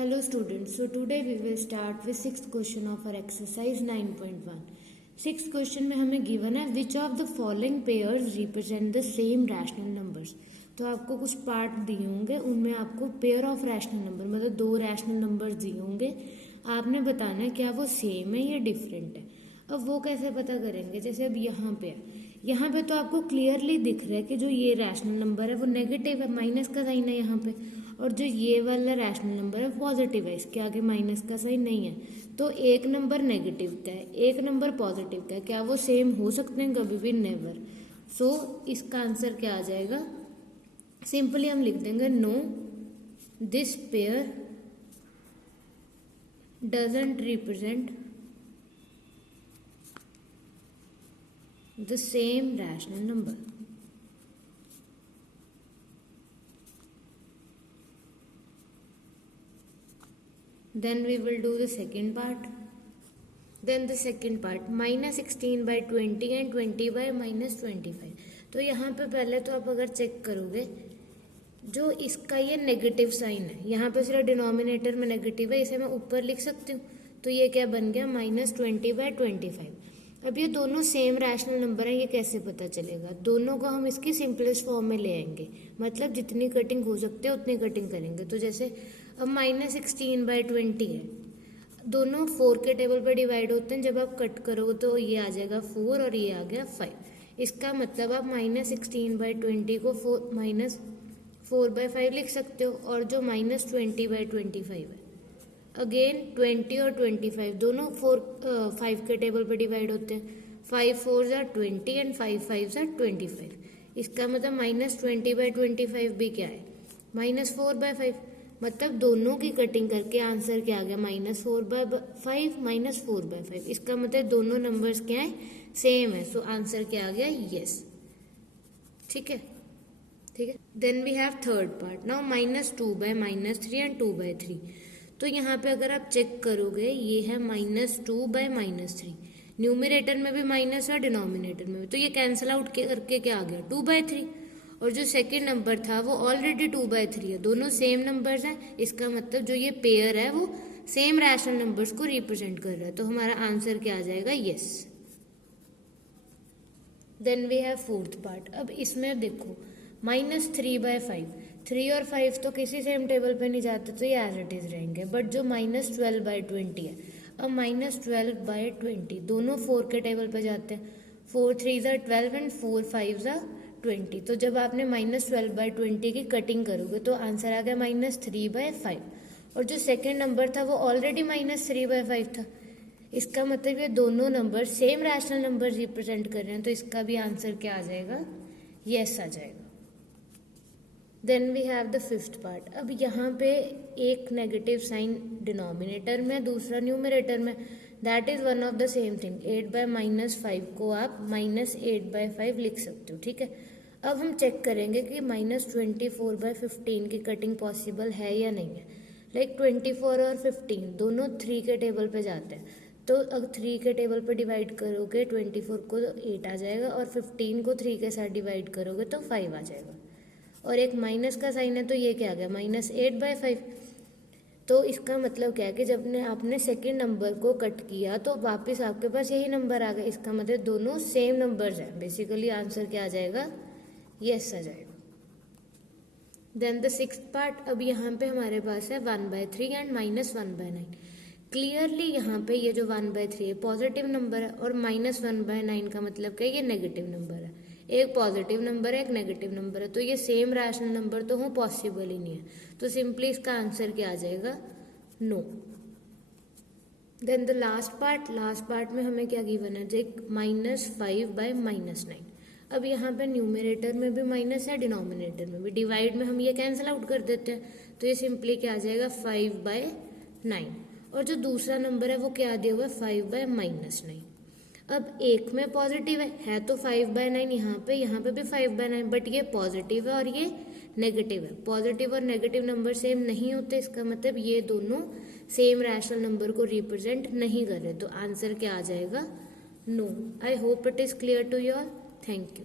Hello students, so today we will start with sixth question of our exercise 9.1. Sixth question में हमें given है which of the following pairs represent the same rational numbers. तो आपको कुछ part दिए होंगे, उनमें आपको पेयर ऑफ रैशनल नंबर मतलब दो रैशनल नंबर दिए होंगे, आपने बताना है क्या वो सेम है या डिफरेंट है. अब वो कैसे पता करेंगे, जैसे अब यहाँ पे तो आपको क्लियरली दिख रहा है कि जो ये रैशनल नंबर है वो नेगेटिव है, माइनस का साइन है यहाँ पे, और जो ये वाला रैशनल नंबर है पॉजिटिव है, इसके आगे माइनस का साइन नहीं है. तो एक नंबर नेगेटिव का है, एक नंबर पॉजिटिव का है, क्या वो सेम हो सकते हैं? कभी भी नेवर. सो इसका आंसर क्या आ जाएगा? सिंपली हम लिख देंगे no, this pair doesn't represent the same rational number. Then we will do the second part. minus 16 by 20 and 20 by minus 25. तो यहाँ पे पहले तो आप अगर चेक करोगे, जो इसका ये नेगेटिव साइन है, यहाँ पे सिर्फ डिनोमिनेटर में नेगेटिव है, इसे मैं ऊपर लिख सकती हूँ. तो ये क्या बन गया? Minus 20 by 25. अब ये दोनों सेम रैशनल नंबर हैं, ये कैसे पता चलेगा? दोनों को हम इसकी सिंपलेस्ट फॉर्म में ले आएंगे, मतलब जितनी कटिंग हो सकती है उतनी कटिंग करेंगे. तो जैसे अब माइनस 16 by 20 है, दोनों 4 के टेबल पर डिवाइड होते हैं, जब आप कट करोगे तो ये आ जाएगा 4 और ये आ गया 5. इसका मतलब आप माइनस 16 by 20 को माइनस 4 by 5 लिख सकते हो. और जो माइनस 20 by 25 है, अगेन 20 और 25 दोनों 5 के टेबल पर डिवाइड होते हैं. 5 4 are 20 एंड 5 5 are 25. इसका मतलब माइनस 20 by 25 भी क्या है? Minus 4 by 5. मतलब दोनों की कटिंग करके आंसर क्या आ गया? Minus 4 by 5 minus 4 by 5. इसका मतलब दोनों नंबर्स क्या है? सेम है. सो आंसर क्या आ गया? यस. ठीक है. Then we have third part. Now minus 2 by minus 3 and 2 by 3. तो यहाँ पे अगर आप चेक करोगे, ये है माइनस 2 by माइनस 3. न्यूमिनेटर में भी माइनस है, डिनोमिनेटर में भी, तो ये कैंसिल आउट करके क्या आ गया? 2 by 3. और जो सेकंड नंबर था वो ऑलरेडी 2 by 3 है, दोनों सेम नंबर्स हैं. इसका मतलब जो ये पेयर है वो सेम रैशनल नंबर्स को रिप्रेजेंट कर रहा है. तो हमारा आंसर क्या आ जाएगा? Yes. Then we have fourth part. अब इसमें देखो माइनस 3 by 5. 3 और 5 तो किसी सेम टेबल पे नहीं जाते, तो ये एज इट इज रहेंगे. बट जो माइनस 12 by 20 है, अब माइनस 12 by 20 दोनों 4 के टेबल पे जाते हैं. 4 3 are 12 एंड 4 5 are 20. तो जब आपने माइनस 12 by 20 की कटिंग करोगे तो आंसर आ गया माइनस 3 by 5. और जो सेकेंड नंबर था वो ऑलरेडी माइनस 3 by 5 था. इसका मतलब ये दोनों number same rational number represent कर रहे हैं. तो इसका भी आंसर क्या आ जाएगा? यस आ जाएगा. Then we have the fifth part. अब यहाँ पे एक नेगेटिव साइन डिनोमिनेटर में, दूसरा न्यूमरेटर में. That is one of the same thing. 8 by minus 5 को आप माइनस 8 by 5 लिख सकते हो. ठीक है. अब हम चेक करेंगे कि माइनस 24 by 15 की कटिंग पॉसिबल है या नहीं है. लाइक 24 और 15 दोनों 3 के टेबल पे जाते हैं. तो अगर 3 के टेबल पे डिवाइड करोगे 24 को तो 8 आ जाएगा, और 15 को 3 के साथ डिवाइड करोगे तो 5 आ जाएगा. और एक माइनस का साइन है, तो ये क्या आ गया? Minus 8 by 5. तो इसका मतलब क्या है कि जब आपने सेकेंड नंबर को कट किया तो वापस आपके पास यही नंबर आ गया. इसका मतलब दोनों सेम नंबर्स हैं. बेसिकली आंसर क्या आ जाएगा? यस आ जाएगा. Then the sixth part. अब यहाँ पे हमारे पास है 1 by 3 and minus 1 by 9. Clearly यहाँ पे ये जो 1 by 3 है पॉजिटिव नंबर है, और माइनस 1 by 9 का मतलब क्या है? ये नेगेटिव नंबर है. एक पॉजिटिव नंबर है, एक नेगेटिव नंबर है, तो ये सेम रैशनल नंबर तो हो पॉसिबल ही नहीं है. तो सिंपली इसका आंसर क्या आ जाएगा? No. Then the last part में हमें क्या गिवन है? जो माइनस 5 by माइनस 9. अब यहाँ पे न्यूमरेटर में भी माइनस है, डिनोमिनेटर में भी. डिवाइड में हम ये कैंसिल आउट कर देते हैं, तो ये सिंपली क्या आ जाएगा? 5 by 9. और जो दूसरा नंबर है वो क्या दिया हुआ है? 5 by माइनस 9. अब एक में पॉजिटिव है तो 5 by 9, यहाँ पे भी 5 by 9, बट ये पॉजिटिव है और ये नेगेटिव है. पॉजिटिव और नेगेटिव नंबर सेम नहीं होते, इसका मतलब ये दोनों सेम रैशनल नंबर को रिप्रेजेंट नहीं कर रहे. तो आंसर क्या आ जाएगा? No. I hope it is clear to you all. Thank you.